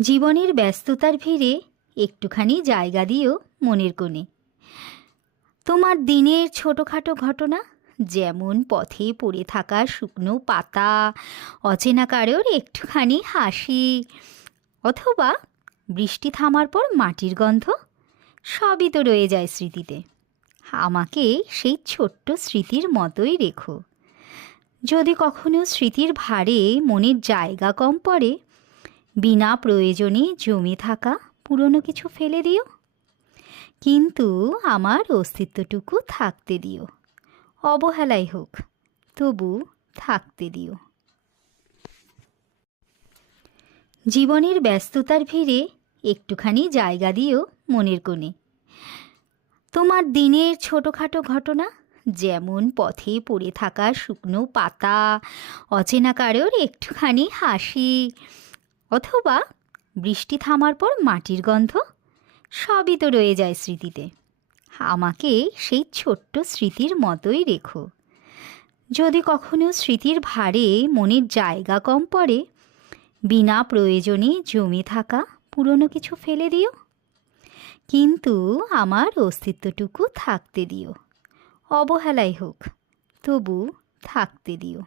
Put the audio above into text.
জীবনের ব্যস্ততার ভিড়ে একটুখানি জায়গা দিও মনের কোণে। তোমার দিনের ছোটখাটো ঘটনা, যেমন পথে পড়ে থাকা শুকনো পাতা, অচেনা কারোর একটুখানি হাসি, অথবা বৃষ্টি থামার পর মাটির গন্ধ, সবই তো রয়ে যায় স্মৃতিতে। আমাকে সেই ছোট্ট স্মৃতির মতোই রেখো। যদি কখনো স্মৃতির ভারে মনের জায়গা কম পড়ে, বিনা প্রয়োজনে জমে থাকা পুরনো কিছু ফেলে দিও, কিন্তু আমার অস্তিত্বটুকু থাকতে দিও। অবহেলাই হোক, তবু থাকতে দিও। জীবনের ব্যস্ততার ভিড়ে একটুখানি জায়গা দিও মনের কোণে। তোমার দিনের ছোটখাটো ঘটনা, যেমন পথে পড়ে থাকা শুকনো পাতা, অচেনা কারোর একটুখানি হাসি, অথবা বৃষ্টি থামার পর মাটির গন্ধ, সবই তো রয়ে যায় স্মৃতিতে। আমাকে সেই ছোট্ট স্মৃতির মতোই রেখো। যদি কখনো স্মৃতির ভারে মনের জায়গা কম পড়ে, বিনা প্রয়োজনে জমে থাকা পুরনো কিছু ফেলে দিও, কিন্তু আমার অস্তিত্বটুকু থাকতে দিও। অবহেলাই হোক, তবু থাকতে দিও।